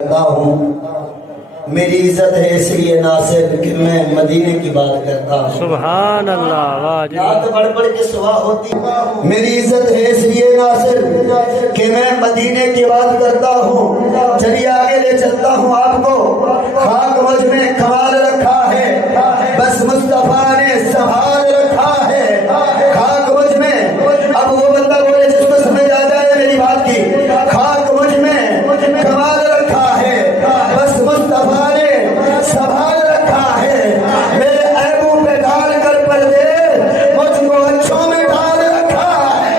کرتا ہوں، میری عزت ہے اس لیے ناصر کہ میں مدینے کی بات کرتا ہوں۔ سبحان اللہ، واجب رات بڑھ بڑھ کے صبح ہوتی، میری عزت ہے اس لیے ناصر کہ میں مدینے کی بات کرتا ہوں۔ چلیے آگے لے چلتا ہوں آپ کو۔ خاک مجھ میں کمال رکھا ہے، بس مصطفیٰ نے سنبھال رکھا ہے۔ خاک مجھ میں، اب وہ بندہ بولے جس کو سمجھ آ جائے میری بات کی۔ خاک مجھ میں کمال رکھا ہے، بس مصطفیٰ نے سنبھال رکھا ہے۔ میرے عیبوں پہ ڈال کر پردے مجھ کو اچھوں میں ڈال رکھا ہے۔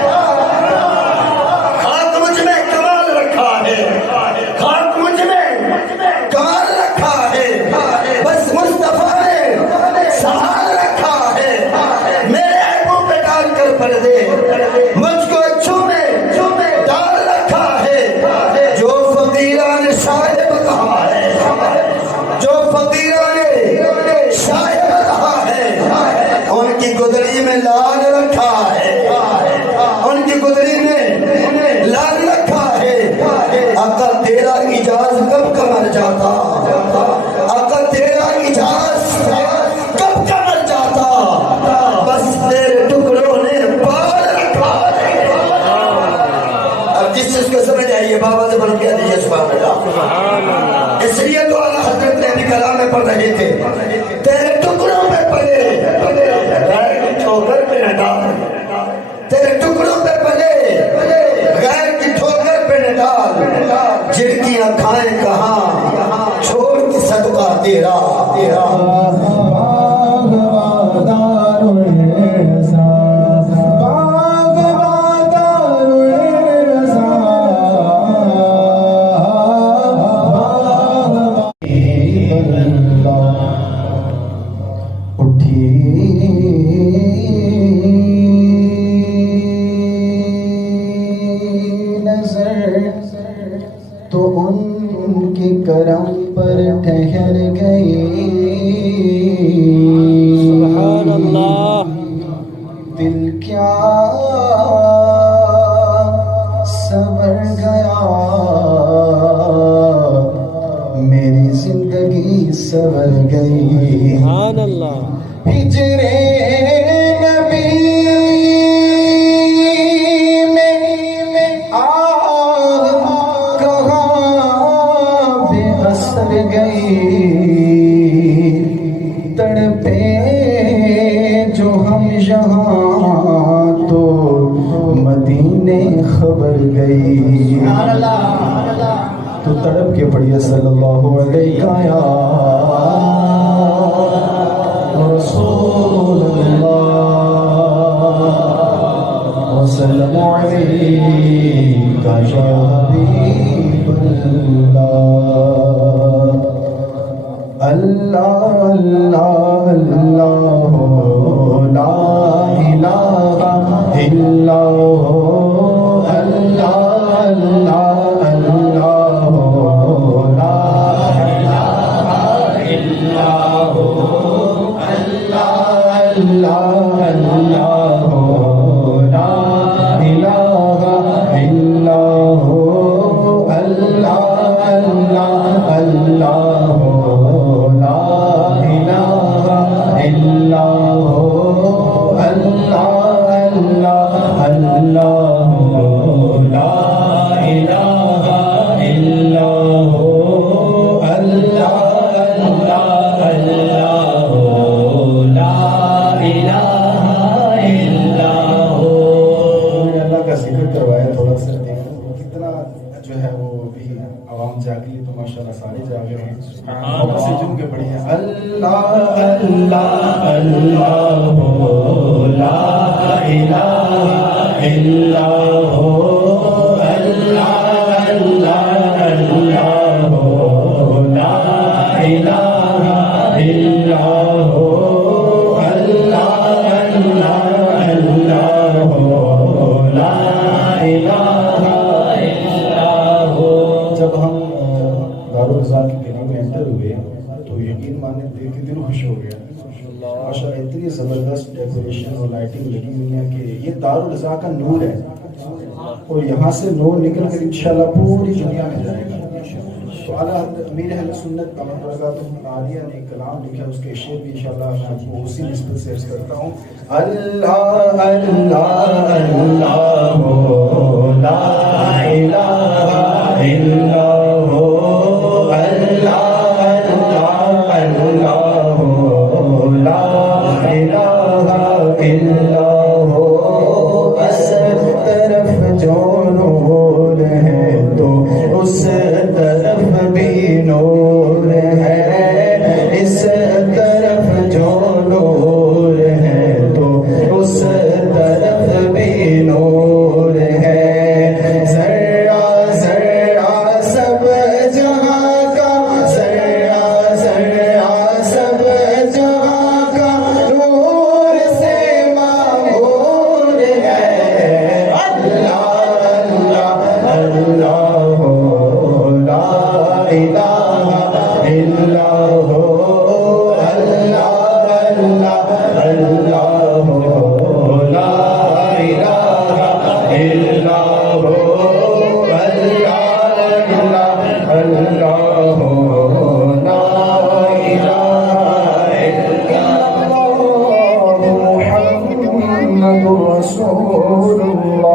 خاک مجھ میں کمال رکھا ہے، خاک مجھ میں کمال رکھا ہے، بس مصطفیٰ نے سنبھال رکھا ہے۔ میرے عیبوں پہ ڈال کر پردے مجھ کو اچھوں میں ڈال رکھا ہے۔ جو فقیران صاحب کہا ہے، جو فقیران صاحب کہا ہے، ان کی گدڑی میں لال رکھا ہے، ان کی گدڑی میں لال رکھا ہے۔ آقا تیرا اجاز کب کا مر جاتا، آقا تیرا اجاز کب کا مر جاتا، بس تیرے ٹکڑوں نے پال رکھا ہے۔ اب جس چیز کو سمجھ آئیے بابا سے بڑھ کے دیجیے سبحان اللہ۔ اس لیے تو اعلیٰ حضرت نے بھی کلام میں پڑھ رہے تھے، تیرے ٹکڑوں پہ پلے غیر کی ٹھوکر پہ نہ ڈال، تیرے ٹکڑوں پہ پلے غیر کی ٹھوکر پہ نہ ڈال، جھڑکیاں کھائیں کہاں چھوڑ کے صدقہ تیرا تیرا۔ تو ان کے کرم پر ٹھہر گئی، سبحان اللہ۔ دل کیا سنور گیا، میری زندگی سنور گئی۔ سبحان اللہ۔ ہجرے نبی گئی، تڑپے جو ہم یہاں تو مدینے خبر گئی۔ تو تڑپ کے پڑھیے صلی اللہ علیہ یا رسول اللہ وسلم علیکہ یا حبیب اللہ۔ اللہ اللہ اللہ لا الہ الا اللہ، اللہ اللہ اللہ لا الہ الا اللہ، اللہ اللہ اللہ لا الہ الا اللہ، اللہ اللہ سارے جاگے ہیں اور سے جن کے پڑھی ہیں اللہ اللہ اللہ لا الہ الا اللہ، اللہ اللہ اللہ لا الہ الا اللہ، اللہ اللہ اللہ لا الہ الا اللہ۔ جب ہم دارالرضا کی گلی میں انٹر ہوئے تو یقین مانے دیکھ کے دل خوش ہو گیا۔ ماشاء اللہ اتنی زبردست ڈیکوریشن اور لائٹنگ لگی ہوئی ہے کہ یہ دارالرضا کا نور ہے، اور یہاں سے نور نکل کر انشاءاللہ پوری دنیا میں جائے گا۔ تو اعلیٰ امیر اہل سنت دامت برکاتہم العالیہ نے ایک کلام لکھا ہے، اس کے شعر بھی انشاءاللہ میں آپ کو اسی نسبت سے عرض کرتا ہوں. اللہ اللہ اللہ لا الہ الا ہو، اللہ اللہ اللہ لا الہ الا ہو. اس طرف جو نور ہے تو اس طرف بھی نور ہے، اس طرف جو نور ہے تو اس طرف بھی نور ہے. ذرہ ذرہ سب جہاں کا، ذرہ ذرہ سب جہاں کا نور سے معمور ہے. اللہ اللہ اللہ لا الہ الا ہو، اللہ اللہ اللہ لا الہ الا ہو، اللہ اللہ اللہ لا الہ الا اللہ محمد رسول اللہ.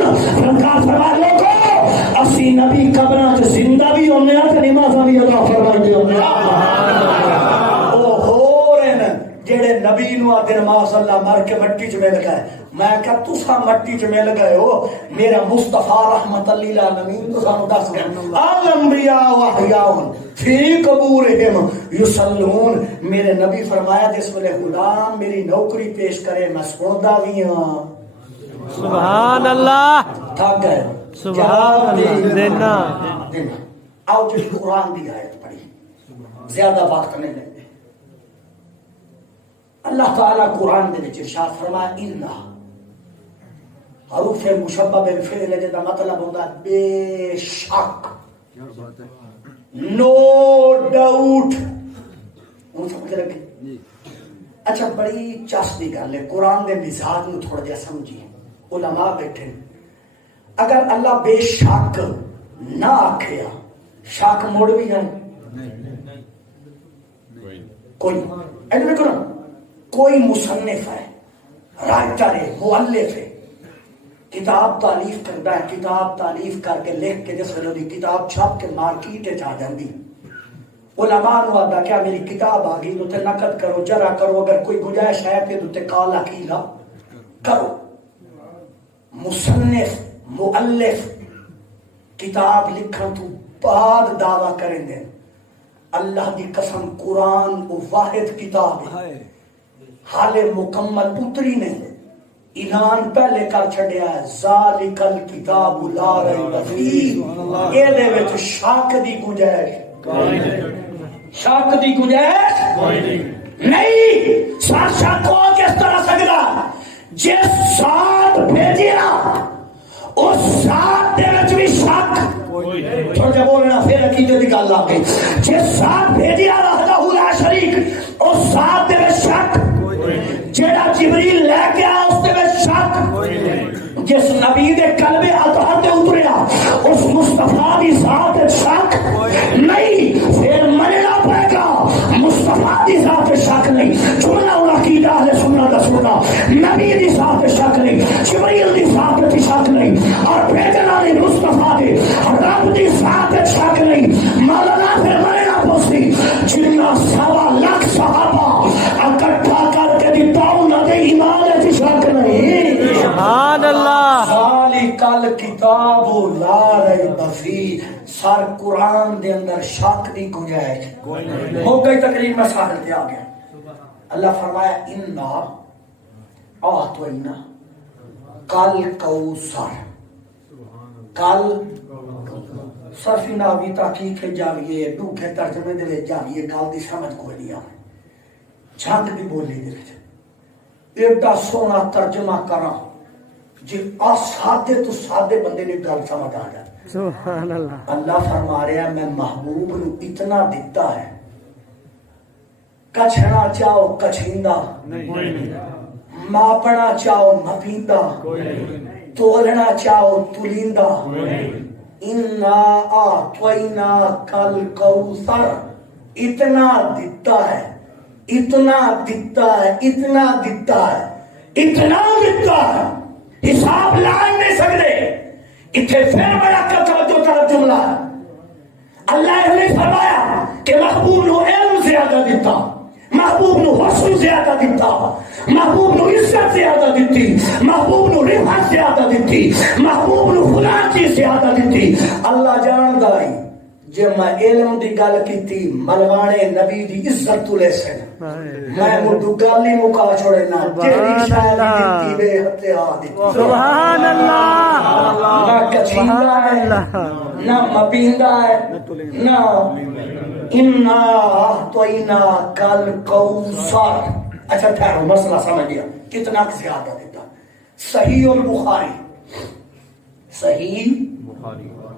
سرکار فرما لوگو اسی نبی قبراں چ زندہ بھی ہونے آ تے نمازاں بھی ادا فرماندے ہونے آ. او ہورن جڑے نبی نو آدھے نماز اللہ مر کے مٹی چ مل گئے. میں کہ تساں مٹی چ مل گئے ہو، میرا مصطفیٰ رحمت للعالمین تساں نو دس گئے الانبیاء واحیاء فی قبورہم یصلون. میرے نبی فرمایا جس ویلے غلام میری نوکری پیش کرے میں سندا بھی ہاں. سبحان اللہ تھک گئے سبحان اللہ دینا. آؤ جو قرآن دی آیت پڑھی، زیادہ وقت نہیں لگتے. اللہ تعالیٰ قرآن دے وچ ارشاد فرمایا ان حروف مشبہ بالفعل جدا مطلب ہوتا ہے بے شک، نو ڈاؤٹ. ان سمجھ لگے؟ اچھا بڑی چس دی گل ہے، قرآن دے مزاج نو تھوڑا جہا سمجھیے. علماء بیٹھے اگر اللہ بے شک نہ آکھیا شک موڑ بھی جائے کوئی ایڈمی کرو کوئی مصنف ہے، رائٹر ہے، مؤلف ہے، کتاب تالیف کرتا ہے، کتاب تالیف کر کے لکھ کے جس ویلے کتاب چھپ کے مارکیٹ آ جاندی، علماء نو آتا کیا میری کتاب آ گئی تو تے نقد کرو، جرا کرو، اگر کوئی گنجائش ہے تو تے کالا کیلا کرو. مصنف مؤلف کتاب لکھن تو بعد دعویٰ کریں گے اللہ دی قسم قرآن وہ واحد کتاب ہے حالے مکمل اتری نہیں، اعلان پہلے کر چھڑیا ہے ذالک الکتاب لا ریب فیہ. اے دے وچ شک دی گنجائش شک دی گنجائش نہیں. ساتھ شک ہو کس طرح سکتا جس ساتھ بھیجیا اس ساتھ دے وچ بھی شک تھوڑا جا بولنا پھر عقیدے دی گل آ گئی. جس ساتھ بھیجیا وحدہ لا شریک اس ساتھ دے وچ شک، جیڑا جبریل لے کے آیا اس دے وچ شک، جس نبی دے قلب اطہر تے اتریا اس مصطفیٰ دی ذات شک نہیں. پھر مننا پڑے گا مصطفیٰ دی ذات شک نہیں. جملہ عقیدہ اہل سنت دا سننا نبی دی ذات شک نہیں، جبریل دی ذات دی شک نہیں، اور بھیجنا دی مصطفیٰ دی رب دی ذات شک نہیں. مولانا پھر مننا پوسی جنہ 1.25 لاکھ صحابہ اکٹھا کر کے دیتا انہاں دے ایمان دی شک نہیں. سبحان اللہ. ذالک الکتاب لا ریب فیہ. سر قرآن دے اندر شک دی گنجائش ہو گئی. تقریر میں ساحل پہ آ گیا. اللہ فرمایا انا اعطینا کل کوثر. کل صرفی ناوی تحقیق جاویے ڈوکھے ترجمے دے جاویے گل دی سمجھ کوئی نہیں آئے. جھنگ دی بولی دے ایڈا سونا ترجمہ کرا جی سادے تو سادے بندے نے گل سمجھ آ جائے. سبحان اللہ. اللہ فرما رہا ہے میں محبوب نو اتنا دیتا ہے کچھنا چاہو کچھیندا، ماپنا چاہو مپیندا، تولنا چاہو تلیندا. انا اعطینا کل کوثر، اتنا دیتا ہے، اتنا دیتا ہے، اتنا دیتا ہے، اتنا دیتا ہے، حساب لا نہیں سکتے۔ اتنے پھر بڑا توجہ طرف جملہ ہے، اللہ نے فرمایا کہ محبوب نو علم زیادہ دیتا، محبوب نو حسن زیادہ دیتا، محبوب نو عزت زیادہ دیتی، محبوب نو رفعت زیادہ دیتی، محبوب نو فلان چیز زیادہ دیتی۔ اللہ جان دائی جے میں علم دی گل کیتی ملوانے نبی دی عزت تو لے سن، میں مردو گالی مکا چھوڑے نا تیری شاید دیتی بے ہتھیا دیتی۔ سبحان اللہ، نہ کچھیندا ہے نہ مبیندا ہے نہ انا اعطینا کل کوثر۔ اچھا ٹھہرو، مسئلہ سمجھ گیا کتنا زیادہ دیتا۔ صحیح البخاری، صحیح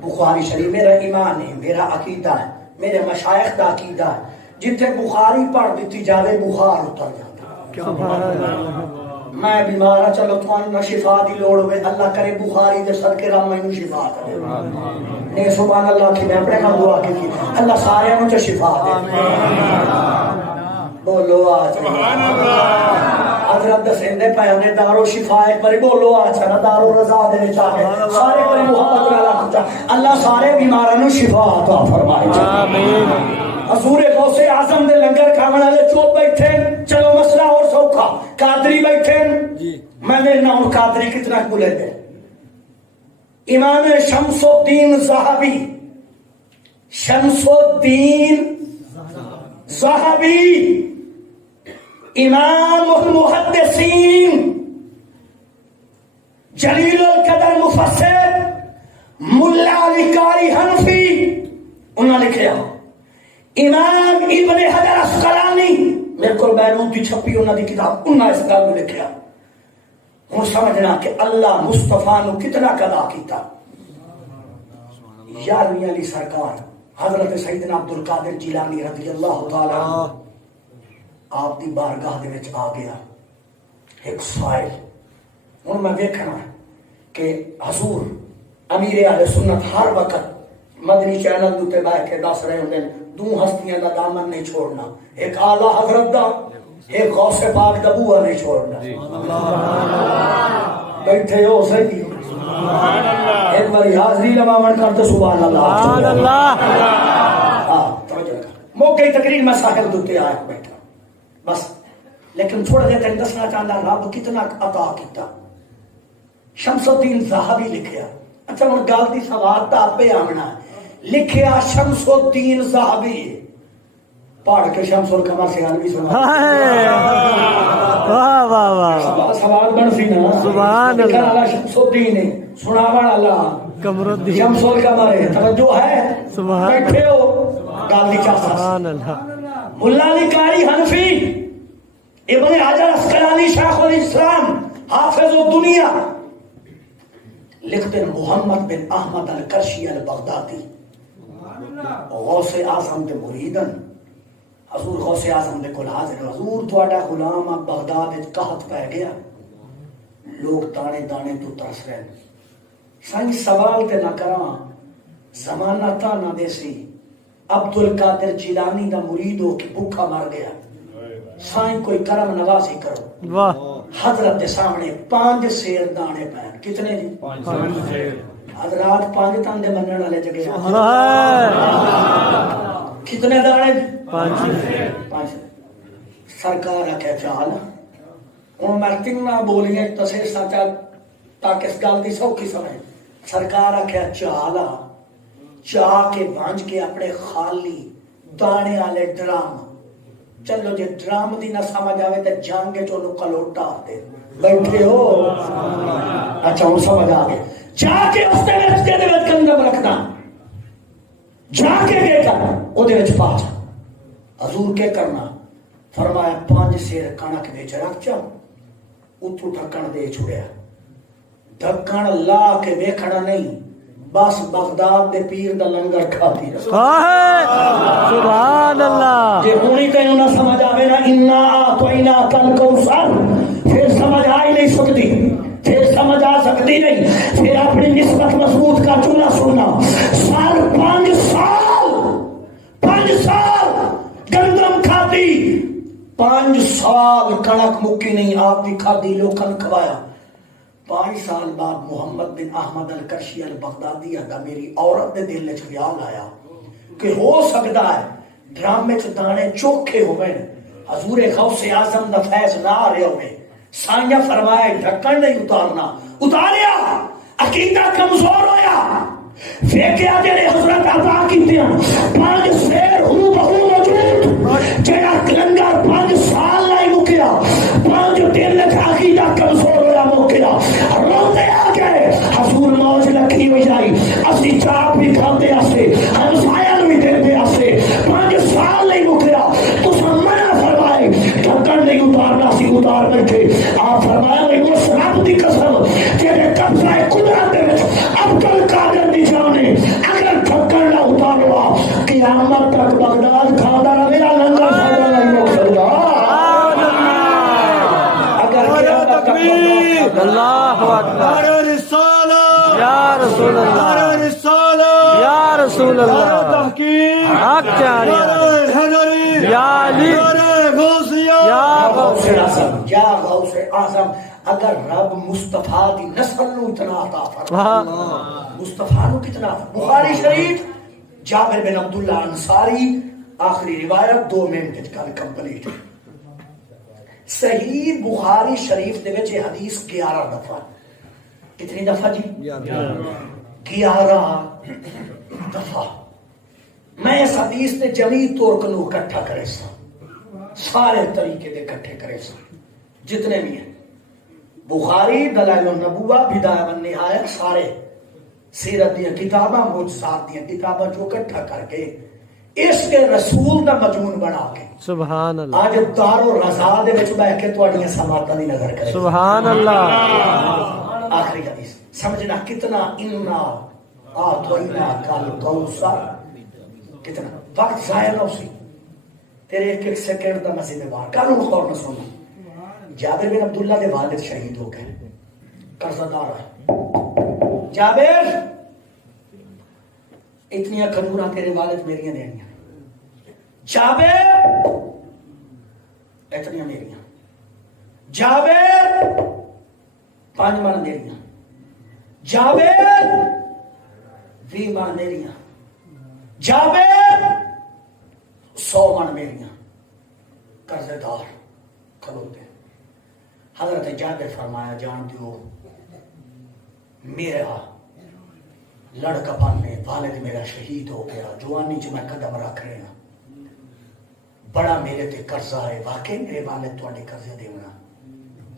بخاری شریف میرا ایمان ہے، میرا عقیدہ ہے، میرے مشائخ کا عقیدہ ہے، جتنے بخاری پڑھ دیتی جاوے بخار اتر جاتا۔ میں بیمار ہوں، چلو تمہیں نہ شفا دی لوڑ ہوئے، اللہ کرے بخاری دے صدقے رب میں شفا کرے۔ نہیں سبحان اللہ کی میں اپنے کا دعا کی اللہ سارے مجھے شفا دے۔ بولو آج حضرت دسندے پیانے دارو شفا ایک باری بولو آج نا دارو رضا دے چاہے سارے بڑے محبت والا اللہ سارے بیماروں شفا عطا فرمائے۔ آمین۔ حضور غوث اعظم دے لنگر کھاون والے چوپ بیٹھے، چلو مسئلہ اور سوکھا، قادری بیٹھے، میں نے نہ ان قادری کتنا بولے دے، امام شمس الدین ذہبی، شمس الدین ذہبی امام المحدثین جلیل القدر مفسر ملا علی قاری حنفی، انہوں نے لکھا امام ابن حجر اسقلانی، میرے کو بیروت کی چھپی انہوں نے کتاب، انہوں نے اس گل میں لکھا ہوں سمجھنا کہ اللہ مصطفیٰ نو کتنا قضا کیتا۔ 11ویں علی سرکار حضرت سیدنا عبد القادر جیلانی رضی اللہ تعالی عنہ آپ دی بارگاہ دے وچ آ گیا ایک سائل۔ ہوں میں دیکھنا کہ حضور امیر اہل سنت ہر وقت مدنی چینل دوتے بیٹھ کے دس رہے ہوندے دو ہستیاں دا دامن نہیں چھوڑنا، ایک اعلی حضرت دا، ایک غوث پاک دا بوہا نہیں چھوڑنا۔ بیٹھے ہو صحیح، ایک باری حاضری لواون کرتے سبحان اللہ، سبحان اللہ۔ ہاں توجہ کر، موقع تقریر میں ساحل دوتے آیا بیٹھا بس، لیکن تھوڑا دیر تک دسنا چاہتا رب کتنا عطا کیتا۔ شمس الدین ذہبی لکھیا، اچھا ہوں گل دی سوال تا آپ آمنا ہے، لکھیا شمس الدین ذہبی، پڑھ کے شمس القمر سے عالمی سنا واہ واہ واہ، سوال بن سی نا، سبحان اللہ، لکھن والا شمس الدین ہے، سناون والا قمر الدین، شمس القمر ہے، توجہ ہے، سبحان بیٹھے ہو گل دی چاہتا۔ سبحان اللہ۔ ملا علی قاری حنفی، ابن حجر اسقلانی شیخ الاسلام حافظ الدنیا لکھتے ہیں محمد بن احمد القرشی البغدادی غوث اعظم دے مریدن، حضور غوث اعظم دے کول حاضر، حضور تہاڈا غلام بغداد وچ قحط پہ گیا، لوگ دانے دانے تو ترس رہے، سائیں سوال تے نہ کراں، زمانہ تا نہ دیسی، عبد القادر جیلانی دا مرید ہو کے بھوکا مر گیا، سائیں کوئی کرم نوازی کرو۔ واہ، حضرت دے سامنے 5 سیر دانے پہن، کتنے جی؟ 5 حضرات 5 تاندے منن والے جگہ کتنے دانے جی؟ 5 سرکار آکے چال ہوں میں 3 بولیاں تصویر سچا تاکہ اس گل دی سوکھی سمجھ۔ سرکار آکے چال چاہ کے بانج کے اپنے خالی دانے والے ڈرام، چلو جی ڈرام دی نہ سمجھ آوے تے جانگے چونو کلوٹا دے، بیٹھے ہو اچھا ہوں سمجھ آگے، جا کے اس دے وچ کے دے وچ گندم رکھنا، جا کے گے کر او دے وچ پاچ، حضور کے کرنا فرمایا 5 سیر کنک وچ رکھ چا، اتو ڈھکن دے چھڑیا، ڈھکن لا کے ویکھنا نہیں، بس بغداد دے پیر دا لنگر کھاتی رہا۔ سبحان اللہ۔ یہ ہونی کہیں نہ سمجھ آوے نا انا اعطینا کل کوثر، پھر سمجھ آ ہی نہیں سکتی، پھر سمجھ آ سکتی سکتی نہیں. پھر اپنی نسبت مضبوط کا جملہ سننا. سال 5 سال گندم کھاتی, 5 سال کنک مکی نہیں آپ دی کھادی لوکن کھوایا. 5 سال بعد محمد بن احمد الکرشی البغدادی دا میری عورت دے دل وچ خیال آیا کہ ہو سکتا ہے ڈرامے چ دانے چوکھے ہوئے, حضور غوث اعظم دا فیض نہ آ رہے ہوئے. سائنیا فرمایا ڈھکن نہیں اتارنا, اتاریا عقیدہ کمزور ہویا. فیکیا جڑے حضرت عطا کیتے ہیں 5 شیر ہو بہو موجود, جڑا لنگر 5 سال نہیں مکیا, 5 دن عقیدہ کمزور ہویا مکیا, روتے آ گئے. حضور موج لکھی ہوئی جائی, اسی چاپ بھی کھاتے آسے, ہم سایہ بھی دیتے آسے, 5 سال نہیں مکیا. تو سمجھنا فرمائے ڈھکن نہیں اتارنا, سی اتار بیٹھے. آپ فرمایا میں اس رب دی قسم جڑے قبضہ قدرت دے وچ عبدل قادر دی جانے, اگر ڈھکن نہ اتاروا قیامت تک بغداد کھادا رہے لنگر ساڈا نہیں مک سکدا. اگر قیامت تک اللہ اکبر یا رسول اللہ یا رسول اللہ حق چاہیے یا علی یا غوث اعظم یا غوث اعظم. اگر رب مصطفیٰ دی نسل نو اتنا عطا فرمائے, مصطفیٰ نو کتنا. بخاری شریف جابر بن عبداللہ انصاری آخری روایت 2 منٹ کل کمپلیٹ. صحیح بخاری شریف دے وچ حدیث 11 دفعہ. کتنی دفعہ جی؟ 11 دفعہ. میں اس حدیث تے جمی طرق نو اکٹھا کرے سا, سارے طریقے دے اکٹھے کرے سا جتنے بھی ہیں. بخاری دلائل النبوہ بدایہ والنہایہ سارے سیرت دیا کتاباں معجزات دیا کتاباں جو اکٹھا کر کے اس کے رسول دا مجموع بنا کے سبحان اللہ آج دار و رضا دے وچ بیٹھ کے تواڈیاں سماعتاں دی نظر کرے. سبحان اللہ. آخری حدیث سمجھنا کتنا انا اعطینا کل کوثر, کتنا وقت ضائع نہ ہوسی تیرے ایک ایک سیکنڈ دا مسجد بار کل خور نہ سننا. جابر بن عبداللہ دے والد شہید ہو گئے, قرضہ دار ہے. جابر اتنی کھجوراں تیرے والد میریاں دینیاں. جابر اتنی میریاں. جابر 5 من میریاں. جابر 20 من میریاں. جابر 100 من میریاں. قرضے دار کھلوتے. حضرت جابر فرمایا جان دیو میرا لڑکا پن میں والد میرا شہید ہو گیا, جوانی چ میں قدم رکھ رہا, بڑا میرے تے قرضہ ہے, واقعی میرے والد تواڈے قرضے دینا,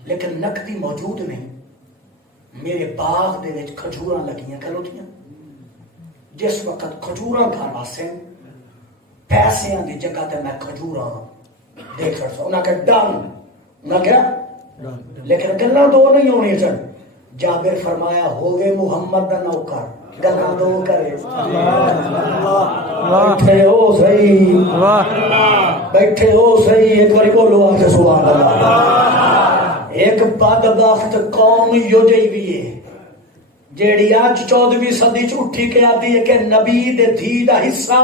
لیکن نقدی موجود نہیں. میرے باغ دے وچ کھجوراں لگیاں کھلوتیاں, جس وقت کھجوراں کھانا سے پیسیاں دی جگہ تے میں کھجوراں دیکھ سکتا. انہاں کہ ڈن, انہاں کیا لیکن گلاں دو نہیں ہونی چاہیے. جابر فرمایا ہوئے محمد دا نوکر, گلاں دو کرے. بیٹھے ہو صحیح, بیٹھے ہو صحیح, ایک بار بولو آج سبحان اللہ. ایک بدبخت قوم یو جئی بھی ہے جیڑی آج 14ویں صدی چ اٹھی کے آتی ہے کہ نبی دے دھی دا حصہ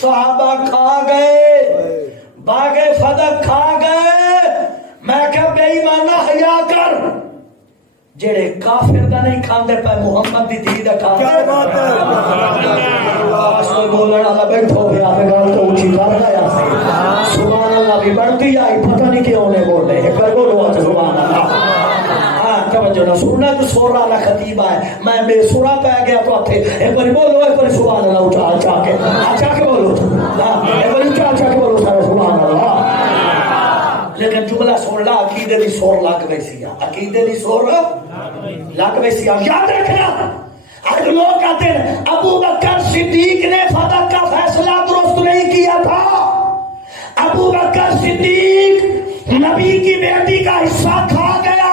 صحابہ کھا گئے, باغے فدق کھا گئے. میں کہ بے ایمانہ حیا کر, جڑے کافر دا نہیں کھاندے پے محمد دی دھی دا کھا. کیا بات ہے, کوئی بولنے والا بیٹھو گیا تے گل تو اونچی کر دیا. سبحان اللہ بھی بڑھتی آئی, پتہ نہیں کیوں نے بولے. ایک بار بولو سبحان اللہ. ہاں توجہ نہ سننا تو سورا والا خطیب ہے, میں بے سورا پہ گیا تو اتھے. ایک بار بولو, ایک بار سبحان اللہ اٹھا اچھا کے, اچھا کے بولو, ایک بار اٹھا اچھا کے بولو سارے سبحان اللہ. لیکن جملہ سن لا, عقیدے دی سور لگ گئی سی, عقیدے دی سور لگ گئی سی. یاد رکھنا ہر لوگ کہتے ہیں ابو بکر صدیق نے فتح کا فیصلہ درست نہیں کیا تھا. ابو بکر صدیق نبی کی بیٹی کا حصہ کھا گیا,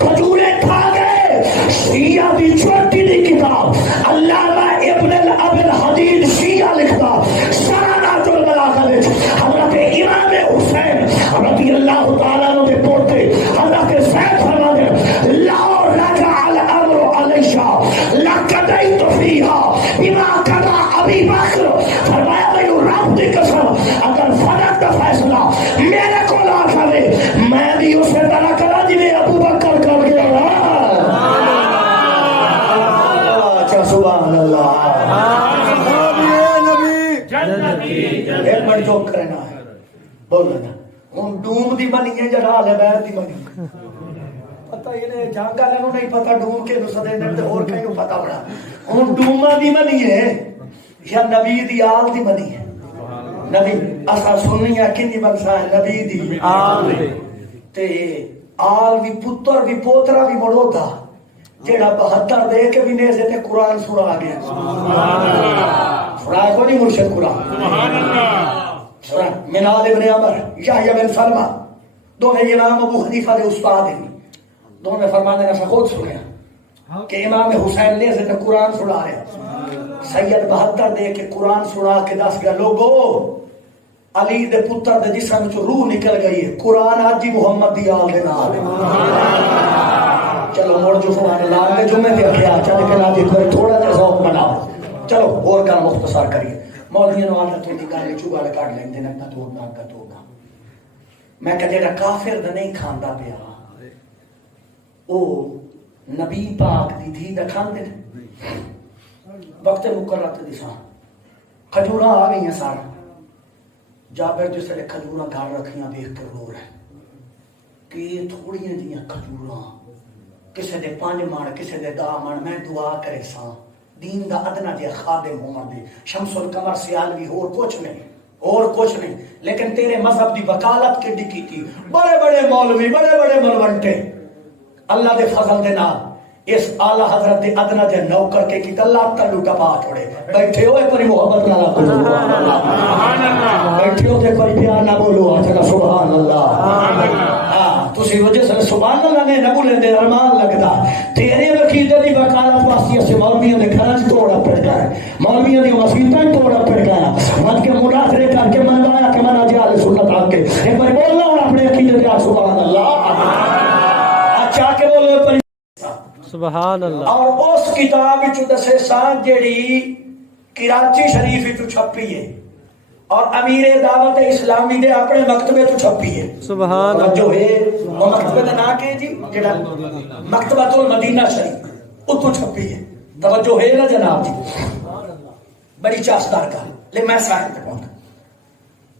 کھجورے کھا گئے. شیعہ بھی چھوٹی دی کتاب علامہ ابن الحدید شیعہ لکھتا شرانات البلاغہ وچ حضرت امام حسین رضی اللہ تعالیٰ عنہ دے پوتے حضرت زید فرماتے لا رجع ابھی بکر فرمایا مینوں رب دی قسم اگر فلک دا فیصلہ میرے کول آ جاوے میں بھی اسی طرح کرا جی ابو بکر کر گیا. سبحان اللہ. ایک منٹ جو کرنا ہے بولنا ہوں ڈوم دی بنی ہے جڑا لے بیت دی بنی پتہ یہ جانگا لینو نہیں پتہ ڈوم کے نو سدے نے تے اور کہیں پتہ بڑا ہوں ڈوما دی بنی ہے یا نبی دی آل دی بنی ہے. نبی اسا سننی ہے کینی بنسا ہے نبی دی آمین تے آل بھی پتر بھی پوترا بھی مڑو تھا جیڑا 72 دے کے بھی نیزے تے قرآن سورا گیا. سبحان اللہ. سورا کو نہیں مرشد قرآن. سبحان اللہ. سورا منال ابن عمر یحییٰ بن سلمہ دونوں امام ابو حنیفہ دے استاد ہیں. دونوں فرمانے نے خود سنیا کہ امام حسین نیزے تے قرآن سنا رہے. سید 72 دے کے قرآن سنا کے دس گیا لوگو علی دے پتر دے جسم چ روح نکل گئی ہے. قرآن آج ہی محمد دی آل دے نال ہے. چلو مڑ جو سبحان اللہ میں جمعے پہ کیا چل کے لا دی تھوڑا سا ذوق بناؤ. چلو اور کام مختصر کریے. مولویوں نے عادت ہوتی گل چوگل کٹ لیندے نے نہ توڑنا کا توڑنا. میں کہ جڑا کافر دا نہیں کھاندا پیا او نبی پاک دی دھی دا کھاندے نے. وقت مقرر تے دساں کھجوراں آ گئیاں سارا. جابر جس نے کھجوراں گھر رکھیاں دیکھ کے رو رہے کہ تھوڑیاں جیاں کھجوراں کسے دے 5 من کسے دے 10 من میں دعا کرے ساں دین دا ادنا جے خادم عمر دے شمس القمر سیالوی اور کچھ نہیں لیکن تیرے مذہب دی وکالت کڈی کیتی. بڑے بڑے مولوی بڑے بڑے ملوٹے اللہ دے فضل دے نال اس اعلی حضرت دے ادنا جے نوکر کے کی اللہ تعالی ٹپا چھوڑے. بیٹھے ہوئے پر محبت نہ کرو سبحان اللہ. بیٹھے ہو تے کوئی پیار نہ بولو اچھا سبحان اللہ. سبحان اللہ. تسی وجہ سے سبحان اللہ نے نہ بولے تے ارمان لگدا تیرے عقیدے دی وکالت واسطے سے مولویوں دے گھراں وچ توڑا پڑ گیا ہے. مولویوں دی مسجداں وچ توڑا پڑ گیا ہے. وقت کے مناظرے کر کے منوایا کہ منا جی اہل سنت آ کے ایک بار بولنا اور اپنے عقیدے تے سبحان اللہ اچھا کے بولو پر سبحان اللہ. اور اس کتاب وچ دسے سان جیڑی کراچی شریف وچ چھپی ہے اور امیر دعوت اسلامی دے اپنے مکتبے تو چھپی ہے. سبحان اللہ. جو ہے وہ مکتبے دا نام ہے جی جڑا مکتبۃ المدینہ شریف اتو چھپی ہے. توجہ ہے نا جناب جی. بڑی چاسدار کا لے میں صاحب تک پہنچا.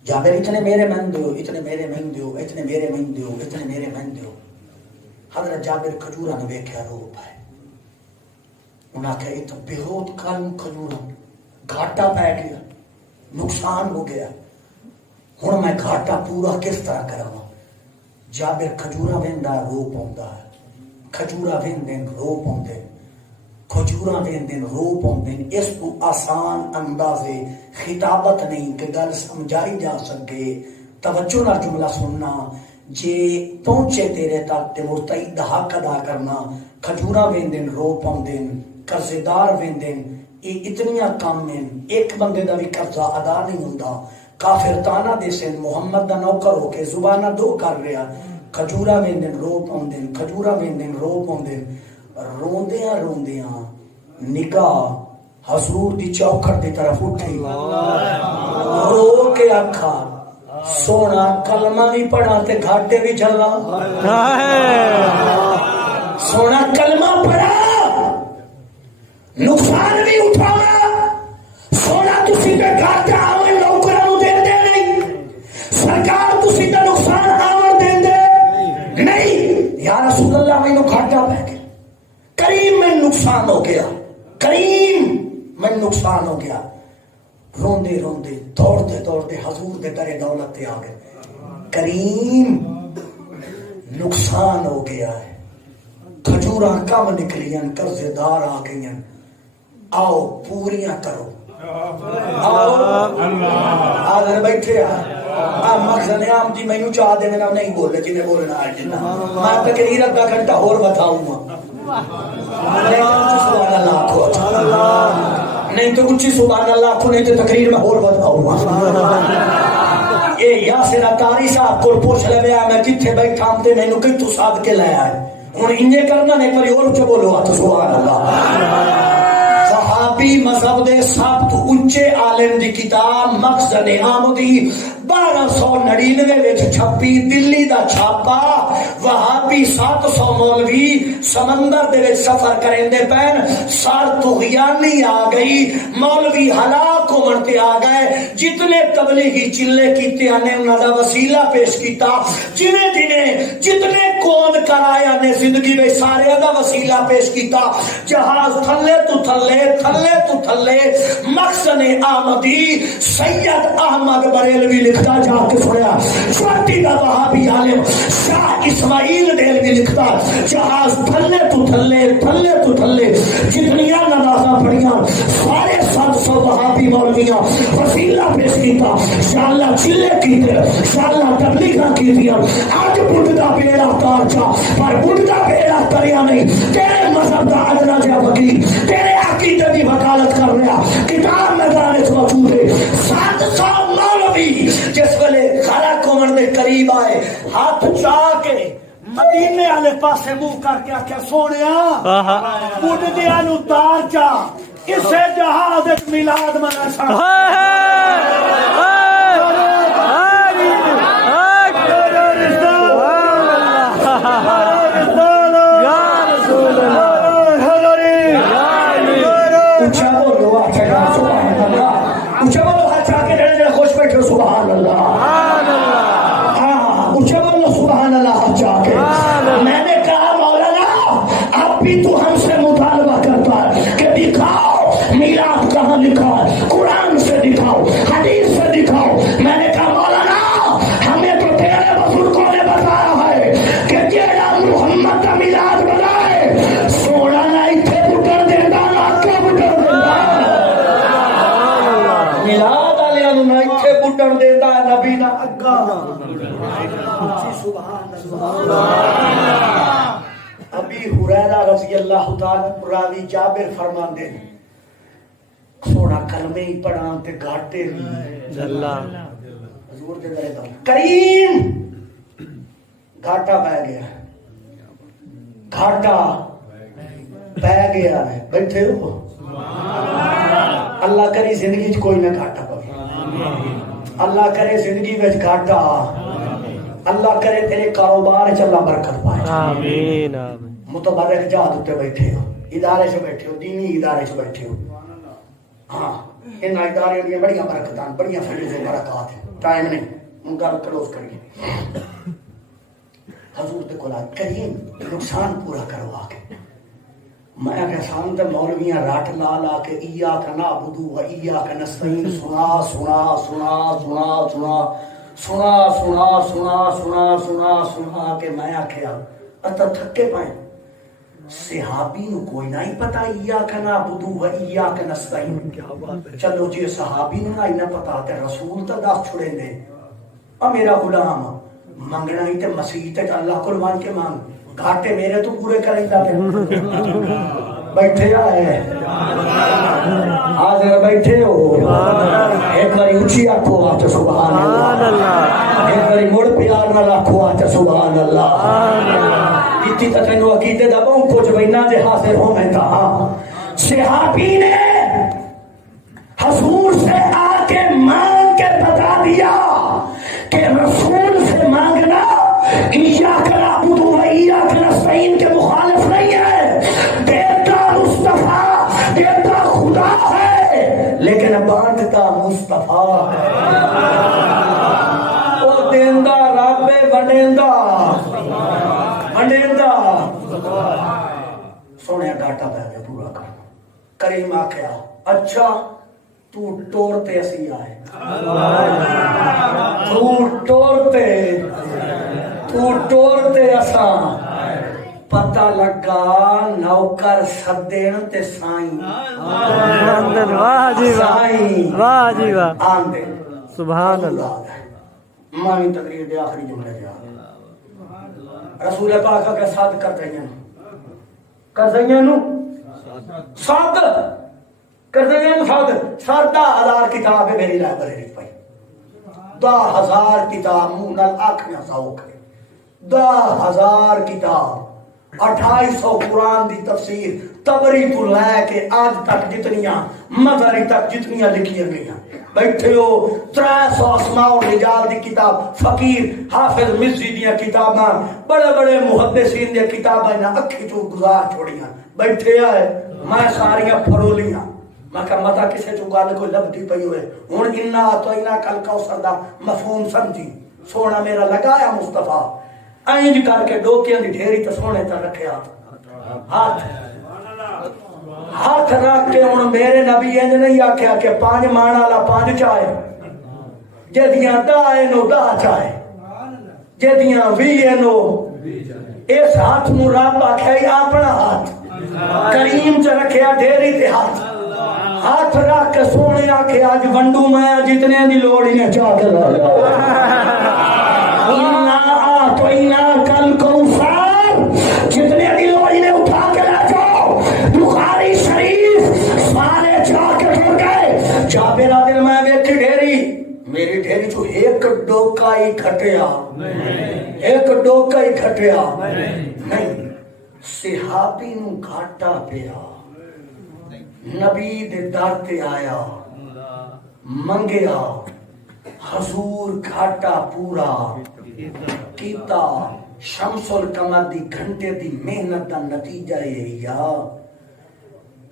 جابر اتنے میرے من دیو اتنے میرے من دیو اتنے میرے من دیو اتنے میرے من دیو. حضرت جابر کھجورا نے ویکھیا رو پائے. انہاں کہ یہ تو بہت کم کھجورا گھاٹا پہ گیا نقصان ہو گیا ہن میں گھاٹا پورا کس طرح کراں. جابر کھجورا ویندا رو پوندا کھجورا ویندے رو پوندے کھجورا ویندے رو پوندے. اس کو آسان اندازے خطابت نہیں کہ گل سمجھائی جا سکے. توجہ نال جملہ سننا جے پہنچے تیرے تک تے مستعد حق ادا کرنا. کھجورا ویندن رو پوندن قرضے دار ویندن یہ اتنیاں کام ہیں. ایک بندے دا بھی قرضہ ادا نہیں ہوندا. کافر تانا دے سن محمد دا نوکر ہو کے زبانہ دو کر رہا. کھجورا ویندن رو پوندن کھجورا ویندن رو پوندن. روندیاں روندیاں نگاہ حضور دی چوکھٹ دی طرف اٹھی رو کے آکھا سونا کلمہ بھی پڑھا تے گھاٹے بھی چلا. سونا کلمہ پڑھا نقصان بھی اٹھانا. سونا تسی تے گھاٹا آون نوکراں دے دے نہیں. سرکار تسی تے نقصان آون دے دے نہیں. یا رسول اللہ میں گھاٹا پہ گیا. کریم میں نقصان ہو گیا. کریم میں نقصان ہو گیا. روندے روندے دوڑتے دوڑتے حضور دے در دولت تے آ گئے. کریم نقصان ہو گیا ہے. کھجوراں کم نکلیاں قرضے دار آ گئیاں. آؤ پوریاں کرو. آدھر بیٹھے مقصد عام جی میں چاہ دینا نہیں بولے جنہیں بولنا ہے جنہ میں تقریر ادھا گھنٹہ اور بتاؤں گا. سبحان اللہ کو نہیں تو کچھ سبحان اللہ کو نہیں تو تقریر میں اور بتاؤں گا. یہ یاسر اتاری صاحب کو پوچھ لے بیا میں کتنے بیٹھا ہم تے میں نو کئی تو ساتھ کے لایا ہے. ہن انجے کرنا نہیں پر اور چ بولو تو سبحان اللہ. صحابہ وہابی مذہب دے سب تو اچے عالم دی کتاب مخزن آمدی 1299 وچ چھپی دلی دا چھاپا وہابی 700 مولوی سمندر دے وچ سفر کریندے پین سار طغیانی آ گئی مولوی ہلاک ہومن تے آ گئے جتنے تبلیغی چلے کیتے نے انہاں دا وسیلہ پیش کیتا جویں جتنے کون کرایا نے زندگی میں سارے دا وسیلہ پیش کیتا جہاز تھلے تو تھلے مخزن آمدی سید احمد بریلوی لکھتا جا کے سنیا چھوٹی دا وہابی عالم شاہ اسماعیل دہلوی لکھتا جہاز تھلے تو تھلے جتنیاں نمازاں پڑھیاں سارے 700 وہابی مولویاں وسیلہ پیش کیتا انشاءاللہ چلے کیتے انشاءاللہ تبلیغاں کیتیاں آج بڑھ دا بیڑا تار جا پر بڑھ دا بیڑا تریا نہیں تیرے مذہب دا ادنا جا وکیل تیرے عقیدے دی وکالت کر رہا کتاب میں دانے تو موجود ہے 700 مولوی جس ویلے خلا کومن دے قریب آئے ہاتھ چاہ کے مدینے والے پاسے منہ کر کے آخیا سونیا بڑھ دیا نو تار چا اسے جہاز میلاد منا سا سبحان اللہ سبحان اللہ میں نے کہا مولانا اب بھی تو ہم سے مطالبہ کرتا ہے کہ دکھاؤ میلاد کہاں لکھا ہے قرآن سے دکھاؤ حدیث سے دکھاؤ میں نے کہا مولانا ہمیں تو تیرے بزرگوں نے بتایا ہے کہ تیرا محمد کا میلاد بنائے سونا نہ اتنے بٹر دیتا نہ کیا بٹر دیتا میلاد بٹن دیتا ہے نبی نہ اگا ابی ہریرہ رضی اللہ تعالی راوی جابر فرماندے سونا کلمے ہی پڑھان تے گھاٹے بھی اللہ حضور دے درے دا کریم گھاٹا پہ گیا ہے بیٹھے ہو اللہ کری زندگی چ کوئی نہ گھاٹا پوے اللہ کرے زندگی وچ گھاٹا اللہ کرے تیرے کاروبار چ اللہ برکت پائے آمین متبرک جہاد تے بیٹھے ہو ادارے سے بیٹھے ہو دینی ادارے سے بیٹھے ہو ہاں ان ادارے دی بڑی برکتاں بڑی فضیلت برکات ہیں ٹائم نہیں ان کا کلوز کریے حضور دے کول کریم نقصان پورا کروا کے میں احسان تے مولویاں راٹ لا لا کے ایاک نعبد و ایاک نستعین سنا کے میں آکھیا اتا تھکے پائیں صحابی نو کوئی نہیں پتا ایاک نعبد و ایاک نستعین چلو جی صحابی نو نہیں پتا تے رسول تا دس چھڑے نے میرا غلام منگنا ہی تے مسیح تے اللہ کو مان کے مانگ گھاٹے میرے تو پورے کریں گا بیٹھے آئے آج بیٹھے ہو ایک باری اونچی آنکھو آتے سبحان اللہ ایک باری مڑ پیار نہ لاکھو آتے سبحان اللہ اتنی تتنو عقیدے دبوں کچھ بینہ دے حاضر ہوں میں کہا صحابی نے حضور سے آ کے مانگ کے بتا دیا کہ رسول سے مانگنا ایاک نعبد و ایاک نستعین کے مخالف نہیں ہے دیتا مصطفیٰ دیتا خدا ہے لیکن باندھتا مصطفیٰ ہے او دیندہ رب بنیندہ سونے گاٹا پہ گیا پورا کر کریم آکھیا اچھا تو ٹورتے اسی آئے تو ٹورتے اساں پتہ لگا نوکر سدین تے سائیں واہ جی واہ آندے سبحان اللہ مانی تقریر دے آخری جملے جا رسول پاک کے ساتھ کر دیں ساتھ کر دیں ساتھ 10,000 کتاب ہے میری لائبریری پہ 10,000 کتاب منہ نال آنکھ میں ساؤ کرے 10,000 کتاب 2800 قرآن دی تفسیر تبری تو لے کے آج تک جتنیاں مظہری تک جتنیاں لکھیاں گئیاں بیٹھے ہو 300 اسماء و رجال دی کتاب فقیر حافظ مزی دیاں کتاباں بڑے بڑے محدثین دیاں کتاباں نہ اکھی چو گزار چھوڑیاں بیٹھے آئے میں ساریاں پھرولیاں میں کہا متا کسے چو گال کوئی لبدی پئی ہوئے ہن انا تو انا کل کوثر دا مفہوم سمجھی سونا میرا لگایا مصطفیٰ اینج کر کے ڈوکیاں دی ڈھیری تے سونے تے رکھیا ہاتھ رکھ کے ہن میرے نبی انج نہیں آکھیا کہ 5 مان والا 5 چاہے جدیاں دائے نو دا چاہے جدیاں وی نو اس ہاتھ نو رب آکھیا اپنا ہاتھ کریم چ رکھیا ڈھیری تے ہاتھ رکھ کے سونے آکھیا اج ونڈو میں جتنے دی لوڑ ہی چاہ کے لا تو کل کوثر جتنے دی لوڑ ہی اٹھا کے لے جاؤ بخاری شریف سارے جا کے ٹر گئے جابر دل میں ویکھی ڈھیری میری ڈھیری چو ایک ڈوکا ہی کھٹیا ایک ڈوکا ہی کھٹیا نہیں صحابی نو گھاٹا پیا نبی دے در تے آیا منگیا حضور گھاٹا پورا کیتا شمس القمر دی گھنٹے دی محنت دا نتیجہ یہ یا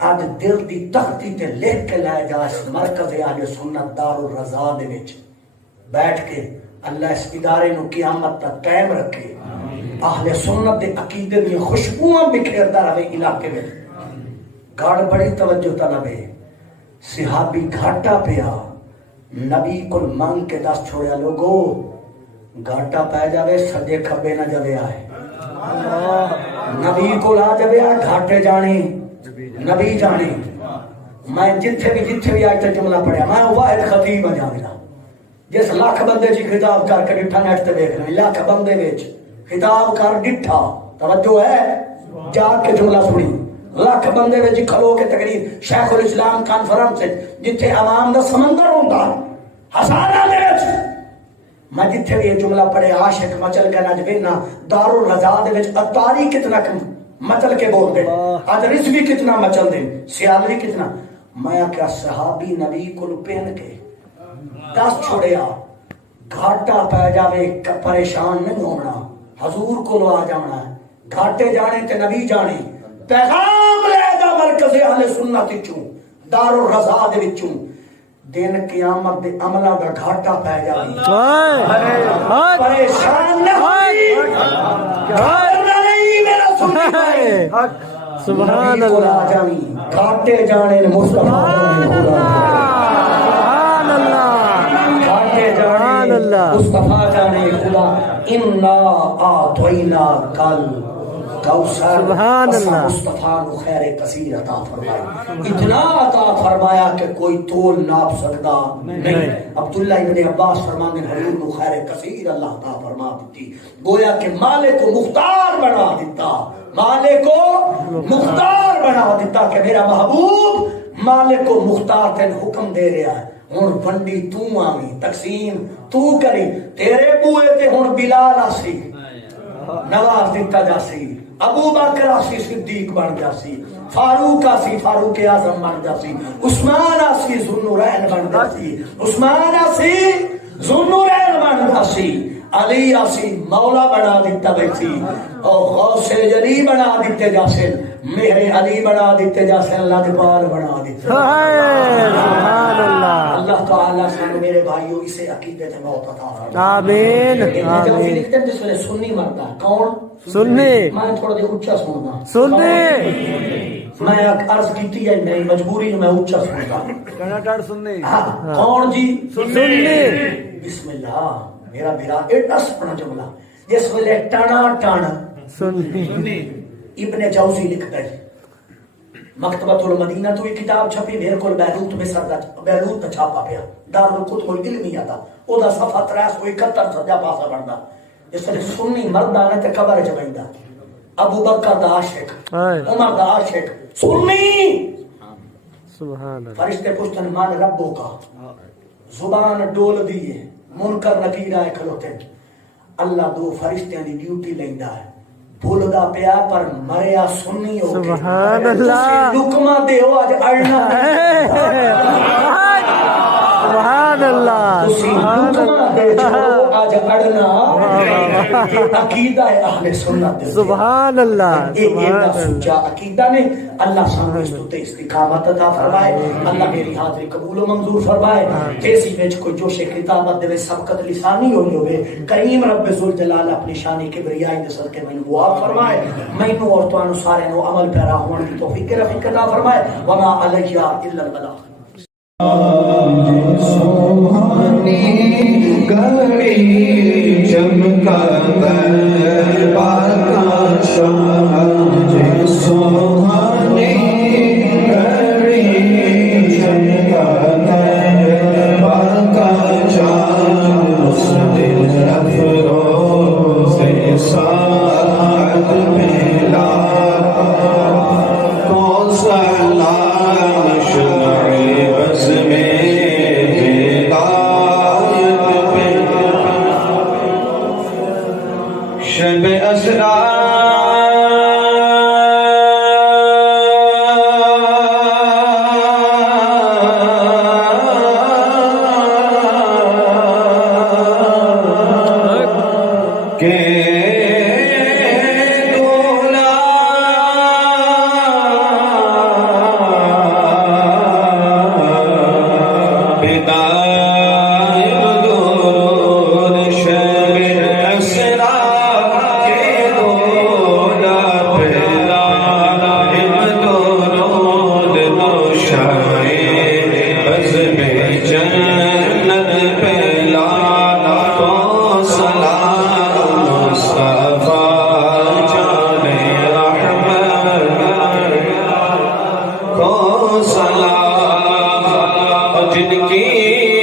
آج دل دی تختی تے لکھ کے لائے جا اس مرکز اہل سنت دار الرضا دے وچ بیٹھ کے اللہ اس ادارے نو قیامت تک قائم رکھے اہل سنت دے عقیدے دی خوشبوئاں بکھیردا رہے علاقے میں گاڑ بڑی توجہ طلب ہے صحابی گھاٹا پیا نبی کو مانگ کے دس چھوڑیا لوگو گھاٹا پہ جاوے سجے کھبے نہ جاوے آئے نبی کو لا جاوے آئے گھاٹے جانی نبی جانی میں جتھے بھی آئے تے جملہ پڑھیا میں واحد خطیب جاوے جس لاکھ بندے جی خطاب کر کے ڈٹھا نیٹ تے دیکھ رہے لاکھ بندے وچ خطاب کر ڈٹھا توجہ ہے جا کے جملہ سنی لاکھ بندے وچ کھلو کے تقریر شیخ الاسلام کانفرنس جتھے عوام دا سمندر ہوندا ہزاراں دے وچ میں جتھے یہ جملہ پڑھے عاشق مچل کے نج بینا دار الرضا دے وچ اتاری کتنا مچل کے بول دے آج رضوی کتنا مچل دے سیالوی کتنا میں کیا صحابی نبی کو پہن کے دس چھوڑیا گھاٹا پہ جاوے پریشان نہیں ہونا حضور کو آ جانا ہے گھاٹے جانے تے نبی جانے پیغام لے دا مرکز اہل سنت چوں دار الرضا دے وچوں دن قیامت دے عملہ دا گھاٹا پہ جاوی پریشان نہ ہوئی گھاٹا نہیں میرا سنی پائے سبحان اللہ اللہ جاوی گھاٹے جانے مصطفیٰ سبحان اللہ گھاٹے سبحان جانے اللہ مصطفیٰ جانے خدا انا آتوینا کل کوثر سبحان اللہ مصطفیٰ کو خیر کثیر عطا فرمایا اتنا عطا فرمایا کہ کوئی تول ناپ سکتا نہیں عبداللہ ابن عباس فرمانے حضور کو خیر کثیر اللہ عطا فرما دیتی گویا کہ مالک کو مختار بنا دیتا مالک کو مختار بنا دیتا کہ میرا محبوب مالک کو مختار تین حکم دے رہا ہے ہن ونڈی تو آویں تقسیم تو کری تیرے بوئے تے ہن بلال آسی نواز دیتا جاسی ابو بکر آسی صدیق بن جاسی فاروق آسی فاروق اعظم بن جاسی عثمان آسی ذوالنورین بن جاسی عثمان آسی ذوالنورین بن جاسی علی آسی مولا بنا دیتا بیسی اور غوث جلی بنا دیتے جاسے میرے علی بنا دیتے جاسے اللہ جبال بنا دیتے سبحان اللہ اللہ تعالیٰ سے میرے بھائیوں اسے عقیدت موت عطا فرمائے آمین جو آمین لکھتے ہیں جس میں سنی مرتا ہے کون سنی میں تھوڑا دے اچھا سننا سنی میں عرض کیتی ہے میری مجبوری میں اچھا سنتا ہاں کون جی سنی بسم اللہ میرا بیرا ایڈس پڑا جملہ جس ویلے ٹانا ٹانا سنی ابن جوزی لکھ گئے مکتبۃ المدینہ تو ایک کتاب چھپی میرے کو بیروت میں بیروت تے چھاپا پیا دار الکتب العلمیہ دا او دا صفحہ 371 سجا پاسا بندا اس ویلے سنی مردا نے تے قبر چ ویندا ابو بکر دا عاشق عمر دا عاشق سنی سبحان اللہ فرشتے پوچھتے مان ربو کا زبان ڈول دیے منکر نکیر آئے کھلوتے اللہ دو فرشتیاں دی ڈیوٹی لیندا ہے بھولدا پیا پر مریا سنی ہو کے سبحان اللہ لکمہ دے ہو آج اڑنا سبحان اللہ تسی سبحان لکمہ دے اللہ جو آج اڑنا کہ عقیدہ ہے اہل سنت سبحان اللہ ایک سبحان اللہ سچا عقیدہ نے اللہ سامنے اس تے استقامت عطا فرمائے اللہ میری حاضری قبول و منظور فرمائے جیسی وچ کوئی جوش کتابت دے سبقت لسانی ہوئی ہوئے کریم رب ذوالجلال اپنی شان کبریائی دے صدقے میں دعا فرمائے مینوں اور تانوں سارے نو عمل پیرا ہون کی توفیق رفیق عطا فرمائے وما علیہ الا البلاغ سبحانی گھڑی چمکا دربا کا شاہ سبحانی گھڑی چمکا دربا کا شاہ اس دن افروز ساعت ملا کو سلام شمع بس میں ہدایت پہ شب اسرا جن کی